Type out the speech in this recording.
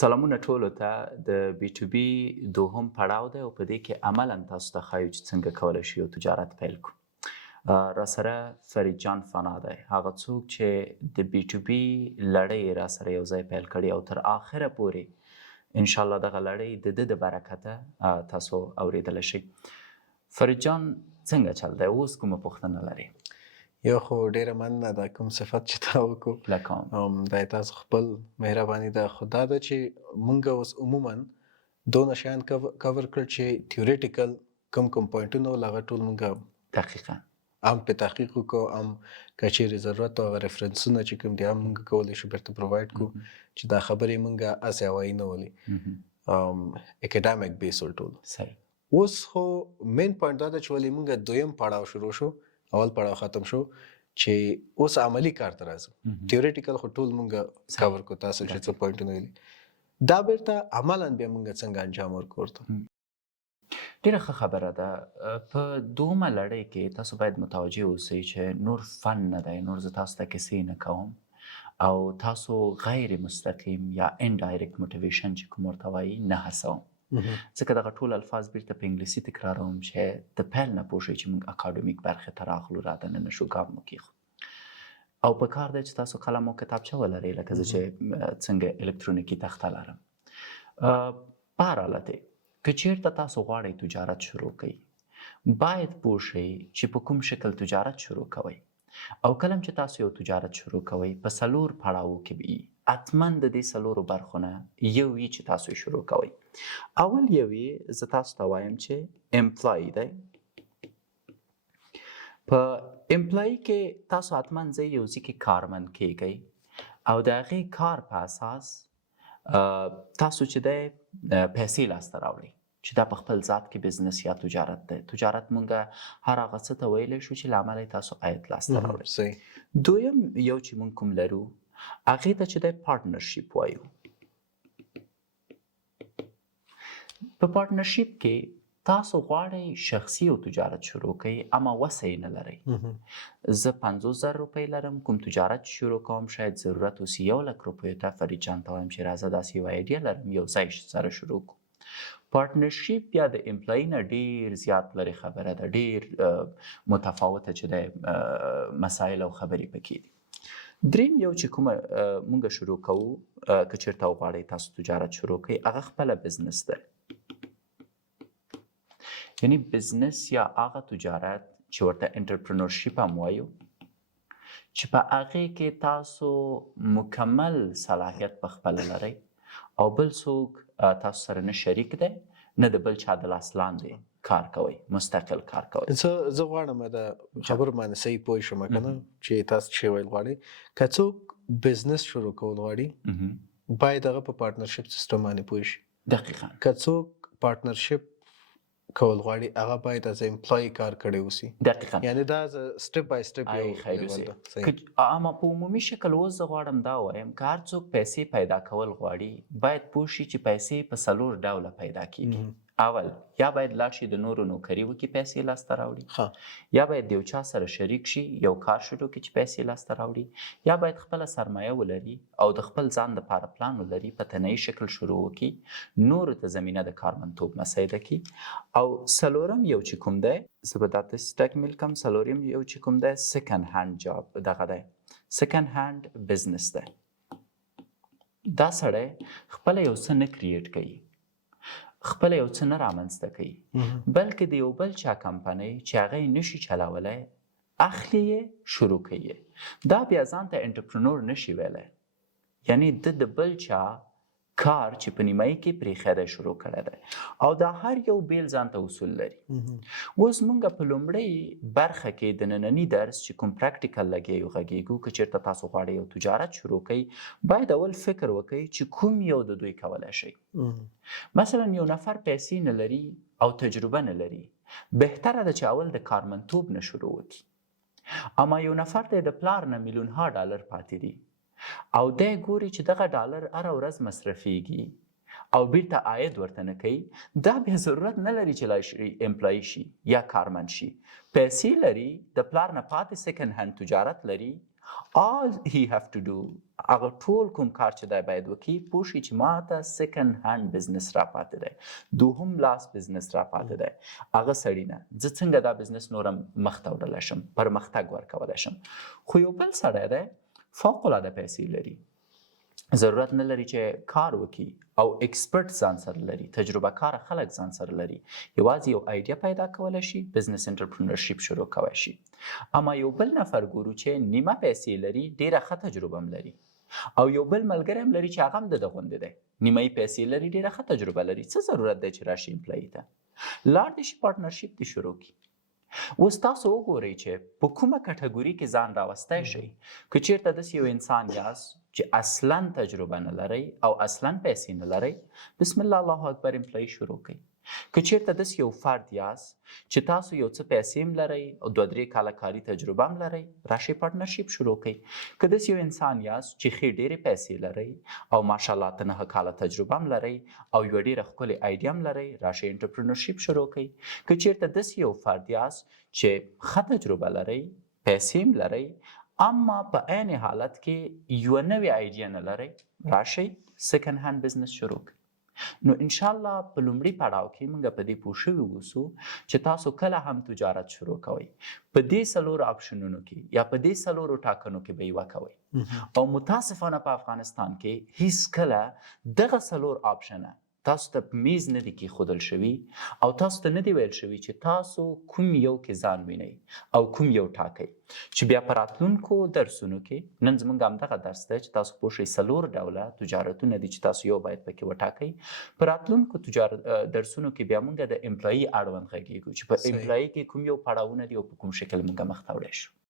سلامونه ټولو ته د بي ټو بي دوهم پړاو دی او په دې کې عملاً تاسو ته ښایو چې څنګه کولی شو یو تجارت پیل کړو. راسره فرید جان فنا دی، هغه څوک چې د بي ټو بي لړۍ راسره یو ځای پیل کړې او تر آخره پورې انشاءالله دغه لړۍ د ده د برکته تاسو اورېدلی شئ. فرید جان څنګه چل دی؟ اوس کومه پوښتنه لرئ؟ یو خو ډیره مننه دا کوم صفت چې تا وکړو لکه دا تاسو خپل مهرباني ده. خو دا ده چې مونږ اوس عموما دونه شیان کور کړل چې تیوریټیکل کوم پوینټونه ول هغه ټول مونږ دقیقا هم په تحقیق وکړو، هم که چیرې ضرورت او هغه ریفرنسونه چې کوم دي هم مونږ کولی شو بیرته پرووایډ کړو چې دا خبرې مونږ هسې هوایي نه ولي، اکیډامیک بیس ټول. صحیح. اوس خو مین پوینټ دا ده چې ولې مونږ دویم پړاو شروع شو، اول پړاو ختم شو چې اوس عملی کار ته راځو. تیوریټیکل خو ټول مونږ کور کو، تاسو چې څه پوینټونه ویلي دا بیرته عملاً بیا مونږ څنګه انجام ورکړو ورته. ډیره ښه خبره ده. په دومره لړۍ کې تاسو باید متوجه اوسئ چې نور فن نه دی، نور زه تاسو ته کیسې نه کوم او تاسو غیر مستقیم یا انډایرکټ موټیویشن چې کوم ورته وایي نه هڅوم، ځکه دغه ټول الفاظ بیرته په انګلیسي تکراروم چې د پیل نه پوه شئ چې موږ اکاډمیک برخې ته راغلو، رادننه شو، ګام مو کېښود او په کار دی چې تاسو قلم او کتابچه ولرئ لکه زه چې څنګه الکترونیکي تخته لرم. په هر حالت که چېرته تاسو غواړئ تجارت شروع کړئ باید پوه شئ چې په کوم شکل تجارت شروع کوئ او کله چې تاسو یو تجارت شروع کوئ په 4 پړاوو کې به وي. حتما د دې 4 برخو نه یو وي چې تاسو یې شروع کوئ. اول یو یې زه تاسو ته وایم چې امپلای دی. په امپلای کې تاسو حتما ځئ یو ځای کې کارمند کیږئ او د هغې کار په اساس تاسو چې دی پیسې لاسته راوړئ چې دا په خپل ذات کې بزنس یا تجارت دی. تجارت مونږ هر هغه څه ته ویلی شو چې له امله یې تاسو عاید لاسته راوړئ. دویم یو چې مونږ کوم لرو هغې ته چې دی پارټنرشپ وایو. په پارټنرشپ کې تاسو غواړئ شخصي او تجارت شروع کړئ اما وسه یې نه لرئ. زه 50,000 روپۍ لرم، کوم تجارت شروع کوم شاید ضرورت اوسي 1,00,000 روپیو ته، فرید جان ته وایم چې راځه داسې یو ایډیا لرم یو ځای سره شروع کړو. پارټنرشپ یا د امپلای نه ډیر زیات لرې خبره ده، ډیر متفاوته چې د مسایل او خبرې پکې دي. دریم یو چې کومه مونږ شروع کوو که چېرته وغواړئ تاسو تجارت شروع کړئ هغه خپله بزنس ده، یعنی بزنس یا هغه تجارت چې ورته انټرپرنورشپ هم وایو چې په هغې کې تاسو مکمل صلاحیت په خپله لرئ او بل څوک تاسو سره نه شریک دی نه د بل چا د لاس لاندې کار کوئ، مستقل کار کوئ. زه غواړم د خبرو باندې صحیح پوه شم که نه چې تاسو چې ویل غواړئ که څوک بزنس شروع کول غواړي باید هغه په پارټنرشپ سیستم باندې پوه شي. دقیقا. که څوک پارټنرشپ کول غواړي هغه باید از امپلای کار کړی اوسي. دقیقا. یعنی دا سټپ بای سټپ ای خیر اوسي. اما په عمومي شکل اوس زه غواړم دا وایم که هر څوک پیسې پیدا کول غواړي باید پوه شي چې پیسې په 4 ډوله پیدا کیږي. اول یا باید لاړ شي د نورو نوکري وکړي پیسې لاسته راوړي، یا باید د یو چا سره شریک شي یو کار شروع کړي چې پیسې لاسته راوړي، یا باید خپله سرمایه ولري او د خپل ځان دپاره پلان ولري په تنهیي شکل شروع وکړي، نورو ته زمینه د کارمندتوب مسایده کړي. او 4م یو چې کوم دی زه به دا داسې تکمیل کړم، 4م یو چې کوم دی سیکنډ هینډ جاب دغه دی، سیکنډ هینډ بزنس دی. دا سړی خپله یو څه نه کریټ کوي، خپل یو څه نه رامنځته کوي بلکې د یو بل چا کمپنۍ چې هغه یې نشي چلولی اخلي یې شروع کوي. دا بیا ځان ته انټرپرنور نشي ویلی، یعنی د بل چا کار چې په نیمایي کې پرېښی دی شروع کړی دی او دا هر یو بیل ځان ته اصول لري. اوس موږ په لومړۍ برخه کې د ننني درس چې کوم پراکټیکل لګیو غږیږو که چېرته تاسو غواړئ یو تجارت شروع کړئ باید اول فکر وکړئ چې کوم یو د دوی کولی شئ. مثلا یو نفر پیسې نه لري او تجربه نه لري، بهتره ده چې اول د کارمندتوب نه شروع وکړي. اما یو نفر دی د پلار نه میلیونها ډالر پاتې دي او دی ګوري چې دغه ډالر هره ورځ مصرفیږي او بیرته عاید ورته نه کوي، دا بیا ضرورت نه لري چې امپلای شي یا کارمند شي. پیسې لري، د پلار نه پاتې سیکنډ هینډ تجارت لري all he have to do هغه ټول کوم کار چې دی باید وکړي پوه شي چې ما ته سیکنډ هینډ بزنس را پاتې دی دوهم لاس بزنس را پاتې دی هغه سړي نه زه څنګه دا بزنس نورم مخته وړلی شم پرمختګ ورکولی شم خو یو بل سړی دی فوق العاده پیسې لري ضرورت نه لري چې کار وکړي او ایکسپرټ ځان سره لري تجربه کار خلک ځان سره لري یوازې یو آیډیا پیدا کولی شي بزنس انټرپرنورشپ شروع کولی شي اما یو بل نفر ګورو چې نیمه پیسې لري ډیره ښه تجربه هم لري او یو بل ملګری هم لري چې هغه هم د ده غوندې دی نیمه یې پیسې لري ډیره ښه تجربه لري څه ضرورت دی چې راشي امپلایي ته لاړ دې شي پارټنرشپ دې شروع کړي اوس تاسو وګورئ چې په کومه کټګوري کې ځان راوستی شئ که چېرته داسې یو انسان یاست چې اصلا تجربه نه لرئ او اصلا پیسې نه لرئ بسم الله الله اکبر امپلایي شروع کړئ که چېرته داسې یو فرد یاست چې تاسو یو څه پیسې هم لرئ او 2-3 کاله کاري تجربه هم لرئ راشئ پارټنرشپ شروع کړئ که داسې یو انسان یاست چې ښې ډېرې پیسې لرئ او ماشاءالله 9 کاله تجربه هم لرئ او یوه ډېره ښکلې آیډیا هم لرئ راشئ انټرپرنورشپ شروع کړئ که چېرته داسې یو فرد یاست چې ښه تجربه لرئ پیسې هم لرئ اما په عین حالت کې یوه نوې آیډیا نه لرئ راشئ سیکنډ هینډ بزنس شروع کړئ نو انشاءالله په لومړي پړاو کې موږ په دې پوه شوي اوسو چې تاسو کله هم تجارت شروع کوئ په دې 4 آپشنونو کې یا په دې 4 ټاکنو کې به یوه کوئ او متاسفانه په افغانستان کې هیڅ کله دغه 4 آپشنه تاسو ته په میز نه دي کېښودل شوي او تاسو ته نه دي ویل شوي چې تاسو کوم یو کې ځان وینئ او کوم یو ټاکئ چې بیا په راتلونکو درسونو کې نن زموږ همدغه درس دی چې تاسو پوه شئ 4 ډوله تجارتونه دي چې تاسو یو باید پکې وټاکئ په راتلونکو درسونو کې بیا موږ د امپلایي اړوند غږیږو چې په امپلایي کې کوم یو پړاوونه دي او په کوم شکل موږ مخته وړی شو